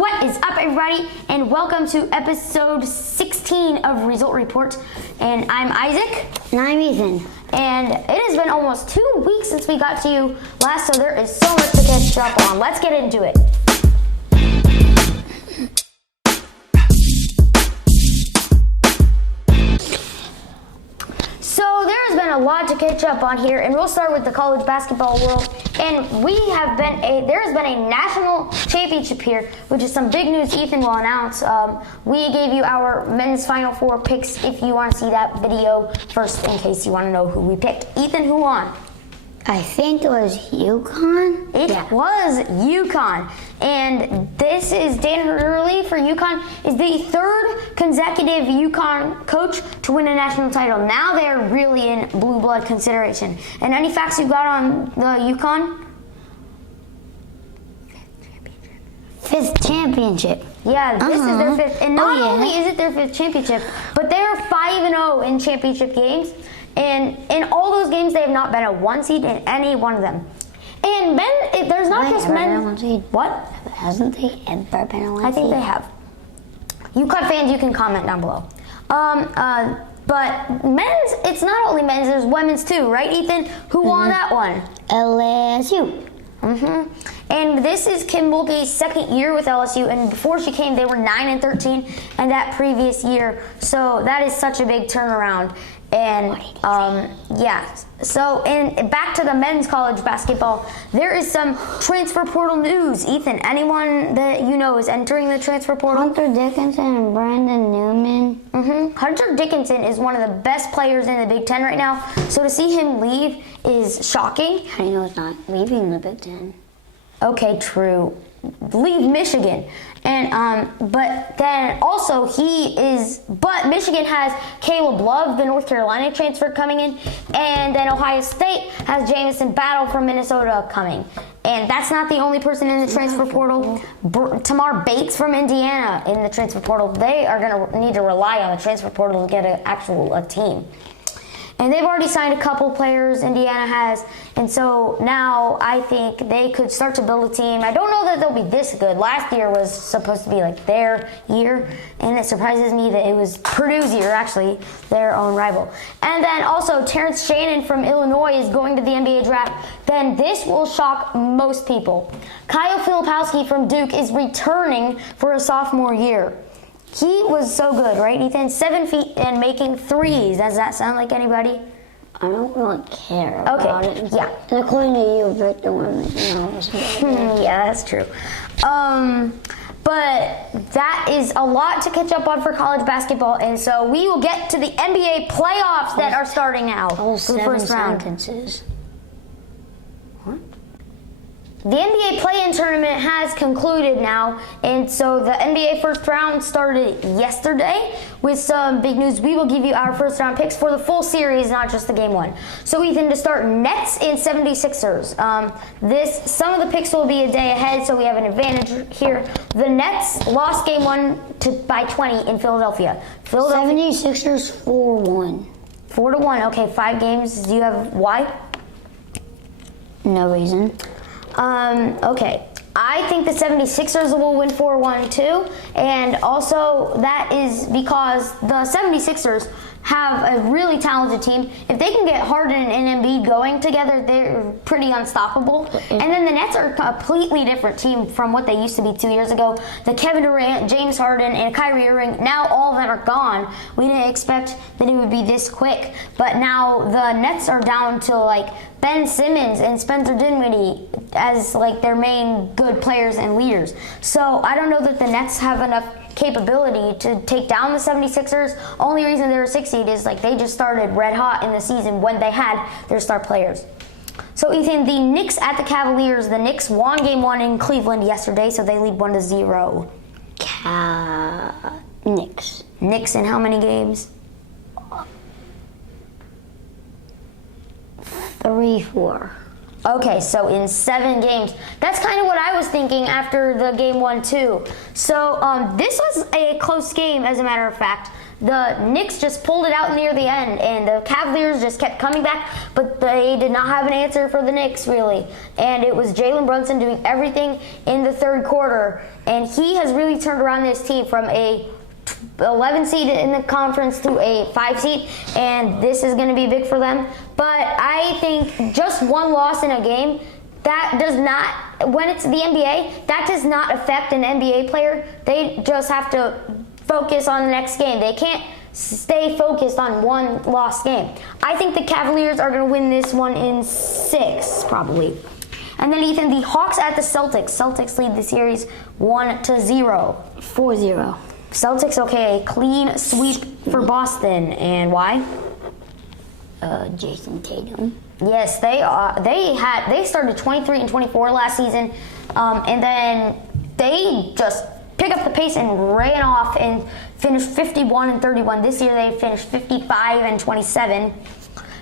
What is up, everybody, and welcome to episode 16 of Result Report. And I'm Isaac. And I'm Ethan. And it has been almost 2 weeks since we got to you last, so there is so much to catch up on. Let's get into it. So there has been a lot to catch up on here, and we'll start with the college basketball world. And there has been a national championship here, which is some big news Ethan will announce. We gave you our men's Final Four picks if you want to see that video first, in case you want to know who we picked. Ethan, who won? I think it was UConn. It was UConn. And this is Dan Hurley for UConn, is the third consecutive UConn coach to win a national title. Now they're really in blue blood consideration. And any facts you got on the UConn? Fifth championship. Yeah, this is their fifth. And not only is it their fifth championship, but they're 5-0 in championship games. And in all those games, they have not been a one seed in any one of them. And men, there's not just men. One seed? What? Hasn't they ever been a one seed? I think they have. UConn fans, you can comment down below. But men's, it's not only men's, there's women's too, right, Ethan? Who won that one? LSU. And this is Kim Mulkey's second year with LSU, and before she came, they were 9-13, and that previous year. So that is such a big turnaround. And and back to the men's college basketball, there is some transfer portal news. Ethan, anyone that you know is entering the transfer portal? Hunter Dickinson and Brandon Newman. Hunter Dickinson is one of the best players in the Big Ten right now, so to see him leave is shocking. How do you know he's not leaving the Big Ten? Okay, true. Leave Michigan. And but then also but Michigan has Caleb Love, the North Carolina transfer, coming in, and then Ohio State has Jamison Battle from Minnesota coming. And that's not the only person in the transfer portal. Tamar Bates from Indiana in the transfer portal. They are going to need to rely on the transfer portal to get a team. And they've already signed a couple players, Indiana has, and so now I think they could start to build a team. I don't know that they'll be this good. Last year was supposed to be like their year, and it surprises me that it was Purdue's year, actually, their own rival. And then also Terrence Shannon from Illinois is going to the NBA draft. Then this will shock most people. Kyle Filipowski from Duke is returning for a sophomore year. He was so good, right, Ethan? 7 feet and making threes. Does that sound like anybody? I don't really care about it. Yeah. And according to you, Victor women, yeah, that's true. But that is a lot to catch up on for college basketball, and so we will get to the NBA playoffs that are starting now. All for the first round. sentences. The NBA play-in tournament has concluded now, and so the NBA first round started yesterday with some big news. We will give you our first round picks for the full series, not just the game one. So Ethan, to start, Nets and 76ers. Some of the picks will be a day ahead, so we have an advantage here. The Nets lost game one by 20 in Philadelphia. 76ers 4-1. 4-1, okay, 5 games. Do you have why? No reason. Okay. I think the 76ers will win 4-1 too, and also that is because the 76ers have a really talented team. If they can get Harden and Embiid going together, they're pretty unstoppable. And then the Nets are a completely different team from what they used to be 2 years ago. The Kevin Durant, James Harden, and Kyrie Irving, now all of them are gone. We didn't expect that it would be this quick, but now the Nets are down to like Ben Simmons and Spencer Dinwiddie as like their main good players and leaders. So I don't know that the Nets have enough capability to take down the 76ers. Only reason they're a 6 seed is like they just started red hot in the season when they had their star players. So Ethan, the Knicks at the Cavaliers. The Knicks won game one in Cleveland yesterday, so they lead 1-0. Knicks. Knicks in how many games? 3-4. Okay, so in 7 games. That's kind of what I was thinking after the game 1 too. So this was a close game, as a matter of fact. The Knicks just pulled it out near the end, and the Cavaliers just kept coming back, but they did not have an answer for the Knicks, really. And it was Jalen Brunson doing everything in the third quarter, and he has really turned around this team from a 11 seed in the conference to a 5 seed, and this is going to be big for them. But I think just one loss in a game, that does not, when it's the NBA, that does not affect an NBA player. They just have to focus on the next game. They can't stay focused on one lost game. I think the Cavaliers are going to win this one in 6, probably. And then Ethan, the Hawks at the Celtics. Celtics lead the series 1-0. 4-0. Celtics, okay, clean sweep for Boston. And why? Jason Tatum. Yes, they started 23-24 last season, and then they just picked up the pace and ran off and finished 51-31. This year they finished 55-27.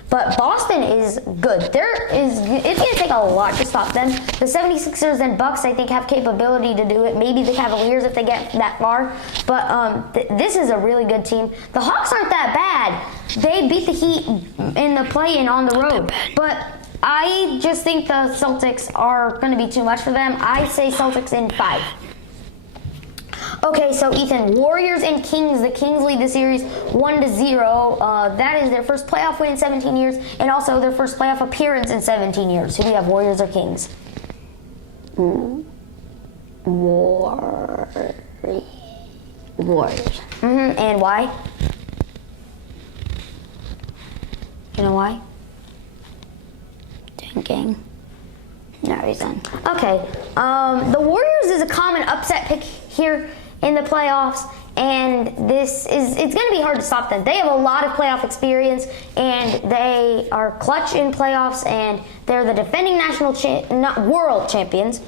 But Boston is good. It's going to take a lot to stop them. The 76ers and Bucks, I think, have capability to do it. Maybe the Cavaliers if they get that far. But this is a really good team. The Hawks aren't that bad. They beat the Heat in the play-in on the road. But I just think the Celtics are going to be too much for them. I say Celtics in 5. Okay, so Ethan, Warriors and Kings. The Kings lead the series 1-0. That is their first playoff win in 17 years, and also their first playoff appearance in 17 years. Who do you have, Warriors or Kings? Warriors. And why? You know why? Thinking. No reason. Okay, the Warriors is a common upset pick here in the playoffs, and it's going to be hard to stop them. They have a lot of playoff experience, and they are clutch in playoffs, and they're the defending world champions.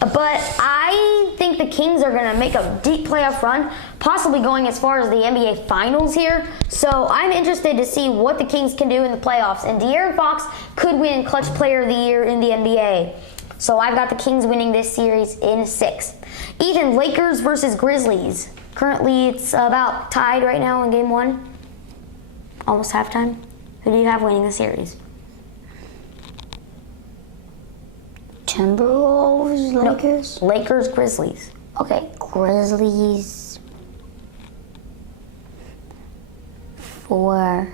But I think the Kings are going to make a deep playoff run, possibly going as far as the NBA Finals here. So I'm interested to see what the Kings can do in the playoffs. And De'Aaron Fox could win Clutch Player of the Year in the NBA. So I've got the Kings winning this series in 6. Ethan, Lakers versus Grizzlies. Currently, it's about tied right now in Game 1. Almost halftime. Who do you have winning the series? Timberwolves, Lakers? No, Lakers, Grizzlies. Okay, Grizzlies. 4-2.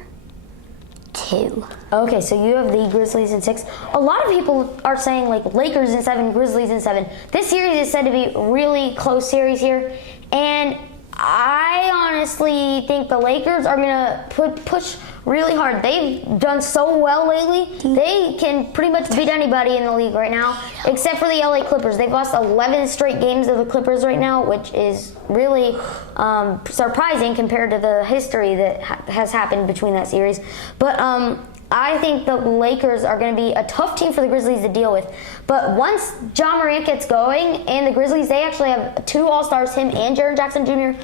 Okay, so you have the Grizzlies in 6. A lot of people are saying like Lakers in 7, Grizzlies in 7. This series is said to be a really close series here, and I honestly think the Lakers are gonna push really hard. They've done so well lately. They can pretty much beat anybody in the league right now, except for the LA Clippers. They've lost 11 straight games of the Clippers right now, which is really surprising compared to the history that has happened between that series. But I think the Lakers are going to be a tough team for the Grizzlies to deal with. But once Ja Morant gets going, and the Grizzlies, they actually have 2 All-Stars, him and Jaren Jackson Jr.,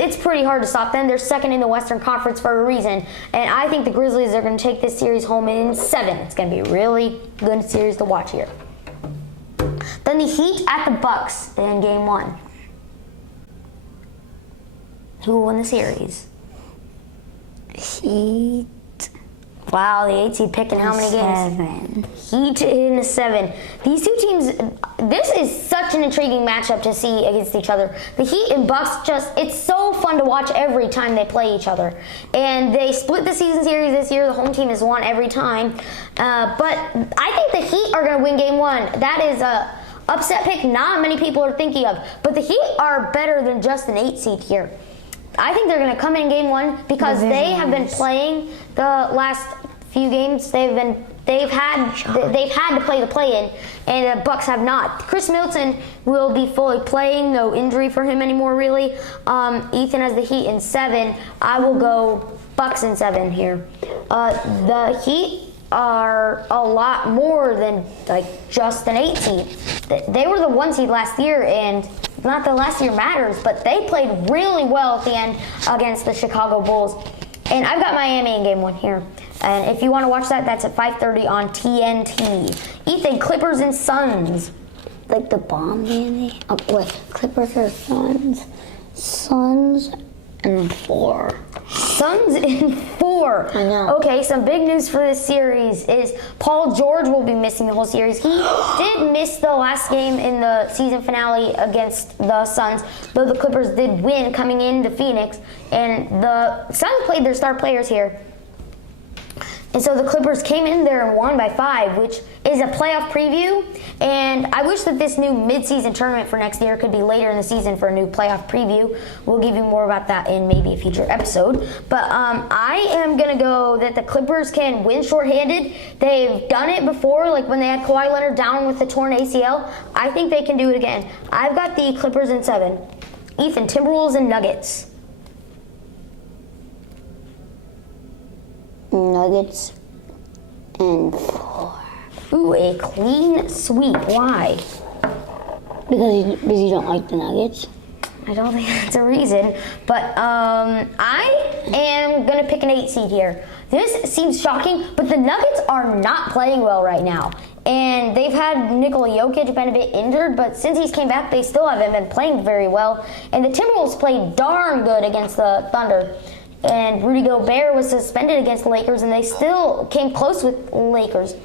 it's pretty hard to stop them. They're second in the Western Conference for a reason. And I think the Grizzlies are going to take this series home in 7. It's going to be a really good series to watch here. Then the Heat at the Bucks in Game 1. Who will win the series? Heat. Wow, the 8 seed picking how many games? 7. Heat in 7. These two teams, this is such an intriguing matchup to see against each other. The Heat and Bucks it's so fun to watch every time they play each other. And they split the season series this year. The home team has won every time. But I think the Heat are going to win Game 1. That is a upset pick not many people are thinking of. But the Heat are better than just an 8 seed here. I think they're going to come in Game 1 because they have been playing the last few games. They've had to play the play-in, and the Bucks have not. Chris Middleton will be fully playing, no injury for him anymore, really. Ethan has the Heat in 7. I will go Bucks in 7 here. The Heat are a lot more than just an 8 seed. They were the 1 seed last year, and not that last year matters, but they played really well at the end against the Chicago Bulls. And I've got Miami in game 1 here. And if you want to watch that, that's at 5:30 on TNT. Ethan, Clippers and Suns. Like the bomb man. Oh, wait, Clippers or Suns? Suns and 4. Suns in 4. I know. Okay, some big news for this series is Paul George will be missing the whole series. He did miss the last game in the season finale against the Suns, though the Clippers did win coming into Phoenix. And the Suns played their star players here. And so the Clippers came in there and won by 5, which is a playoff preview. And I wish that this new mid-season tournament for next year could be later in the season for a new playoff preview. We'll give you more about that in maybe a future episode. But I am going to go that the Clippers can win shorthanded. They've done it before, like when they had Kawhi Leonard down with the torn ACL. I think they can do it again. I've got the Clippers in 7. Ethan, Timberwolves and Nuggets. Nuggets and 4. Ooh, a clean sweep. Why? Because you don't like the Nuggets? I don't think that's a reason. But I am going to pick an 8 seed here. This seems shocking, but the Nuggets are not playing well right now. And they've had Nikola Jokic been a bit injured, but since he's came back, they still haven't been playing very well. And the Timberwolves played darn good against the Thunder. And Rudy Gobert was suspended against the Lakers, and they still came close with Lakers.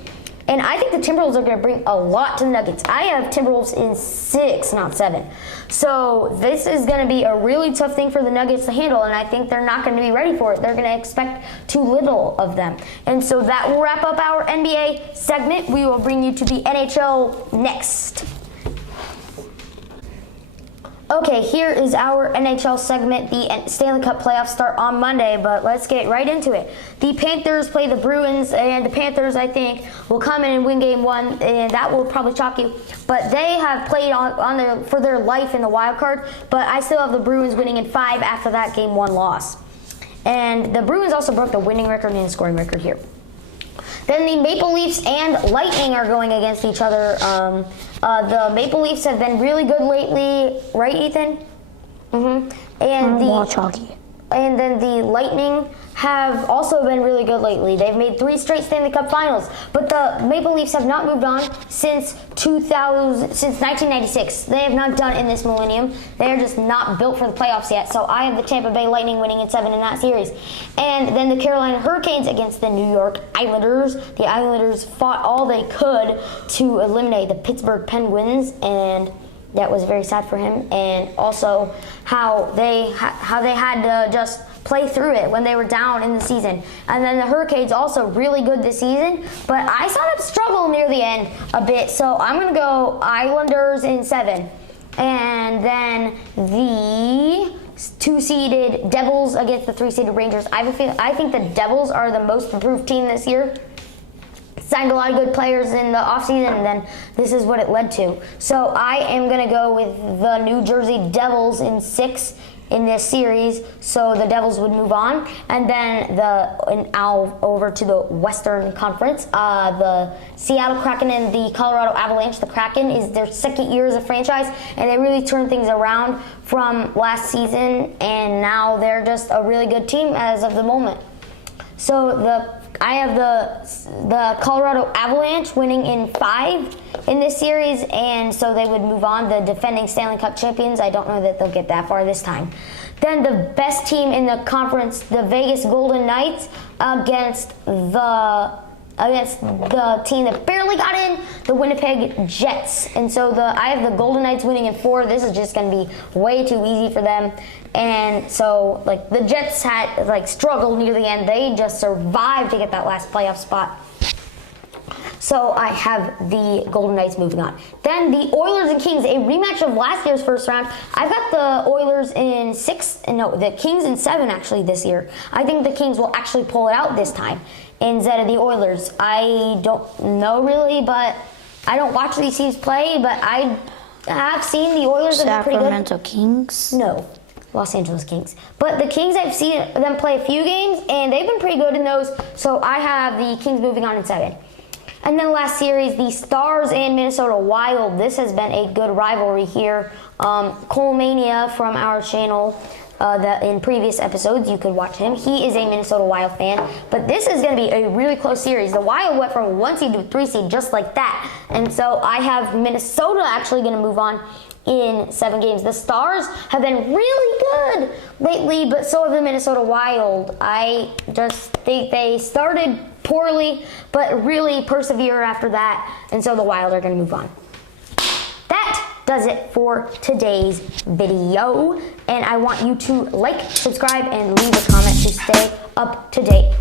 And I think the Timberwolves are going to bring a lot to the Nuggets. I have Timberwolves in 6, not 7. So this is going to be a really tough thing for the Nuggets to handle, and I think they're not going to be ready for it. They're going to expect too little of them. And so that will wrap up our NBA segment. We will bring you to the NHL next. Okay, here is our NHL segment. The Stanley Cup playoffs start on Monday, but let's get right into it. The Panthers play the Bruins, and the Panthers, I think, will come in and win game 1, and that will probably shock you. But they have played for their life in the wild card, but I still have the Bruins winning in 5 after that game 1 loss. And the Bruins also broke the winning record and scoring record here. Then the Maple Leafs and Lightning are going against each other. The Maple Leafs have been really good lately, right, Ethan? Mm-hmm. And then the Lightning have also been really good lately. They've made 3 straight Stanley Cup Finals, but the Maple Leafs have not moved on since 1996. They have not done in this millennium. They are just not built for the playoffs yet. So I have the Tampa Bay Lightning winning in 7 in that series. And then the Carolina Hurricanes against the New York Islanders. The Islanders fought all they could to eliminate the Pittsburgh Penguins, and that was very sad for him. And also how they had to just play through it when they were down in the season. And then the Hurricanes also really good this season, but I saw them struggle near the end a bit, so I'm going to go Islanders in 7. And then the 2-seeded Devils against the 3-seeded Rangers. I think the Devils are the most improved team this year. Signed a lot of good players in the offseason, and then this is what it led to. So I am going to go with the New Jersey Devils in 6 in this series, so the Devils would move on. And then now over to the Western Conference, the Seattle Kraken and the Colorado Avalanche. The Kraken is their 2nd year as a franchise, and they really turned things around from last season, and now they're just a really good team as of the moment. So I have the Colorado Avalanche winning in 5 in this series, and so they would move on, the defending Stanley Cup champions. I don't know that they'll get that far this time. Then the best team in the conference, the Vegas Golden Knights, against the team that barely got in, the Winnipeg Jets. And so I have the Golden Knights winning in 4. This is just going to be way too easy for them. And so, the Jets had, struggled near the end. They just survived to get that last playoff spot. So I have the Golden Knights moving on. Then the Oilers and Kings, a rematch of last year's first round. I've got the Oilers in 6, the Kings in 7 actually this year. I think the Kings will actually pull it out this time instead of the Oilers. I don't know really, but I don't watch these teams play, but I have seen the Oilers have been pretty good. Sacramento Kings? No. Los Angeles Kings. But the Kings, I've seen them play a few games, and they've been pretty good in those, so I have the Kings moving on in 7. And then last series, the Stars and Minnesota Wild. This has been a good rivalry here. Cole Mania from our channel, that in previous episodes you could watch him. He is a Minnesota Wild fan, but this is going to be a really close series. The Wild went from 1 seed to a 3 seed just like that, and so I have Minnesota actually going to move on in 7 games. The Stars have been really good lately, but so have the Minnesota Wild. I just think they started poorly, but really persevere after that, and so the Wild are going to move on. That does it for today's video, and I want you to like, subscribe, and leave a comment to stay up to date